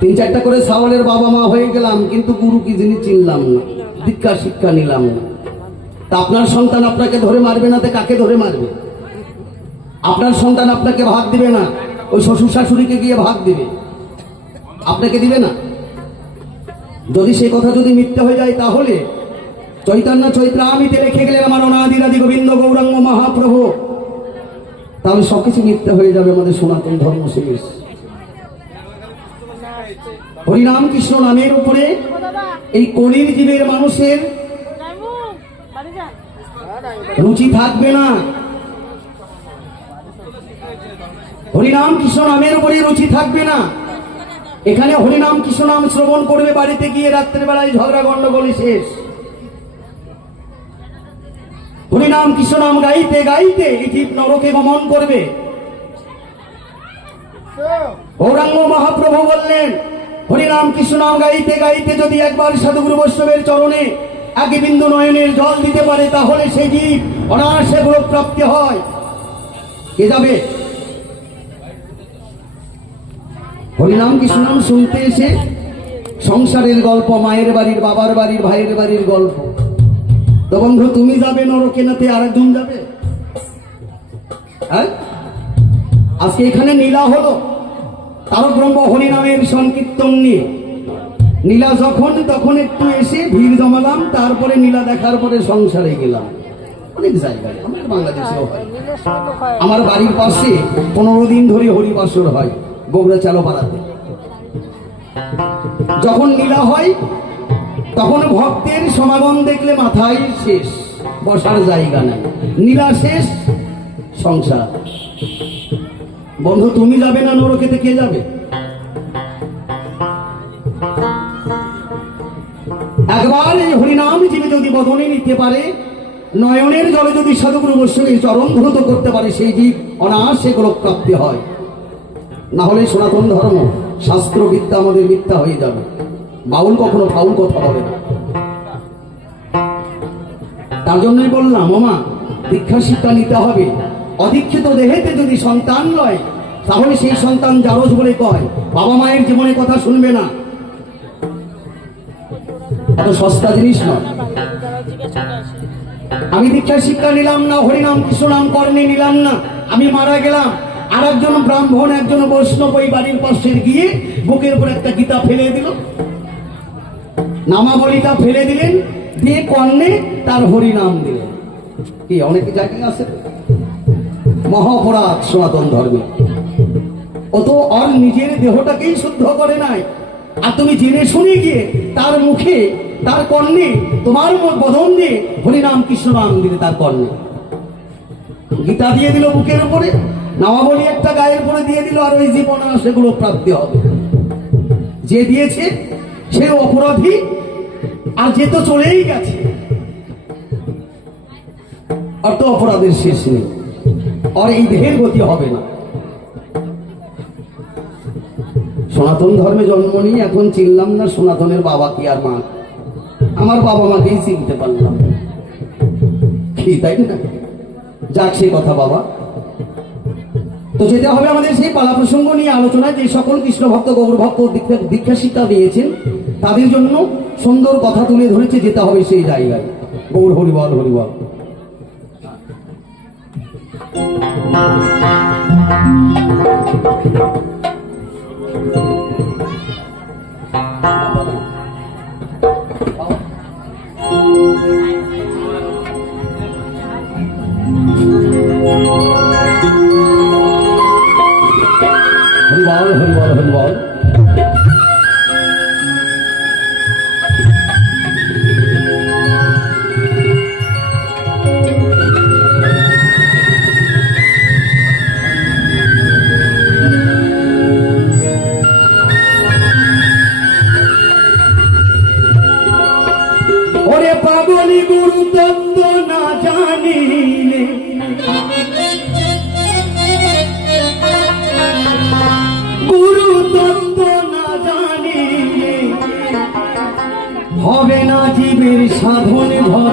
3-4টা করে সাওয়ালের বাবা মা হয়ে গেলাম, কিন্তু গুরু কি জিনিস চিনলাম না, দীক্ষা শিক্ষা নিলাম না। তা আপনার সন্তান আপনাকে ধরে মারবে না, তো কাকে ধরে মারবে? আপনার সন্তান আপনাকে ভাগ দিবে না, ওই শ্বশুর শাশুড়িকে গিয়ে ভাগ দিবে, আপনাকে দিবে না। যদি সে কথা যদি মিথ্যা হয়ে যায়, তাহলে চৈতন্য চৈত্রামিতে রেখে গেলেন আমার অনাদিরাদি গোবিন্দ গৌরাঙ্গ মহাপ্রভু, তাহলে সবকিছু মিথ্যা হয়ে যাবে, আমাদের সনাতন ধর্ম শেষ। হরিনাম কৃষ্ণ নামের উপরে এই কলির জীবের মানুষের রুচি থাকবে না। হরিনাম কৃষ্ণ নামের উপরে রুচি থাকবে না। এখানে হরিনাম কৃষ্ণ নাম শ্রবণ করবে, বাড়িতে গিয়ে রাত্রে বেলায় ঝগড়া গন্ডগোল শেষ। হরিনাম কৃষ্ণ নাম গাইতে গাইতে এই জীব নরকে গমন করবে। গৌরাঙ্গ মহাপ্রভু বললেন, হরিনাম কৃষ্ণ নাম গাইতে গাইতে যদি একবার সাধুগুরু বৈষ্ণবের চরণে এক বিন্দু নয়নের জল দিতে পারে, তাহলে সে জীব অনায়াসে গোলক প্রাপ্তি হয়। কে যাবে? হরিনাম কৃষ্ণ নাম শুনতে এসে সংসারের গল্প, মায়ের বাড়ির, বাবার বাড়ির, ভাইয়ের বাড়ির গল্প। তো বন্ধু, তুমি যাবে নরকে, নাতে আরেকজন যাবে? হ্যাঁ, আজকে এখানে নীলা হলো, তারক ব্রহ্ম হরিনামের সংকীর্তন নিয়ে। নীলা যখন তখন একটু এসে ভিড় জমালাম, তারপরে নীলা দেখার পরে সংসারে গেলাম। অনেক জায়গায়, আমাদের বাংলাদেশেও হয়। আমার বাড়ির পাশে 15 দিন ধরে হরিবাসর হয় বগুড়া চালো পাড়াতে। যখন নীলা হয় তখন ভক্তের সমাগম দেখলে মাথায় শেষ, বসার জায়গা নেই। নীলা শেষ, সংসার। বন্ধু, তুমি যাবে না নরকেতে, কে যাবে? একবার এই হরিনাম জীবে যদি বদনে নিতে পারে, নয়নের জলে যদি সাধুগুরু বৈষ্ণবের চরণ ধৌত করতে পারে, সেই জীব অনায়াসে গোলক প্রাপ্তি হয়। না হলে সনাতন ধর্ম শাস্ত্র বিদ্যা আমাদের মিথ্যা হয়ে যাবে। বাউল কখনো ফাউল কথা বলে না। তার জন্যই বললাম, মামা দীক্ষা শিক্ষা নিতে হবে। অদীক্ষিত দেহেতে যদি সন্তান নয়, তাহলে সেই সন্তান জারজ বলে কয়, বাবা মায়ের জীবনে কথা শুনবে না। এত সস্তা জিনিস নয়। আমি দীক্ষা শিক্ষা নিলাম না, হরিনাম কৃষ্ণ নাম কর্ণে নিলাম না, আমি মারা গেলাম, আর একজন ব্রাহ্মণ একজন বৈষ্ণব ওই বাড়ির পাশে গিয়ে বুকের উপর একটা গীতা ফেলে দিল, নামাবলিটা ফেলে দিলেন, দিয়ে কর্ণে তার হরিনাম দিলেন। কি অনেকে জায়গায় আছে, মহা অপরাধ সনাতন ধর্মে। ও তো আর নিজের দেহটাকেই শুদ্ধ করে নাই, আর তুমি জেনে শুনে গিয়ে তার মুখে, তার কর্ণে, তোমার বদন দিয়ে হরিনাম কৃষ্ণ নাম দিলে, তার কর্ণে গীতা দিয়ে দিল বুকের উপরে, নামাবলী একটা গায়ের উপরে দিয়ে দিল, আর ওই জীবন সেগুলো প্রাপ্তি হবে। যে দিয়েছে সে অপরাধী, আর যে তো চলেই গেছে, আর তো অপরাধের শেষ নেই, আর এই দেহের গতি হবে না। সনাতন ধর্মে জন্ম নিয়ে এখন চিনলাম না সনাতনের বাবা কি আর মা। আমার বাবা মাকেই চিনতে পারলাম কি, তাই না? যাক, সে কথা বাবা। তো যেতে হবে আমাদের সেই পালা প্রসঙ্গ নিয়ে আলোচনায়। যে সকল কৃষ্ণ ভক্ত গৌর ভক্ত দীক্ষা শিক্ষা দিয়েছেন, তাদের জন্য সুন্দর কথা তুলে ধরেছে, যেতে হবে সেই জায়গায়। গৌর হরিবল, হরিবল। হরিবল, হরিবল, হরিবল। ওরে পাগলি গুরু তত্ত্ব না জানিলে, গুরু তত্ত্ব না জানিলে হবে না জীবের সাধন ভয়।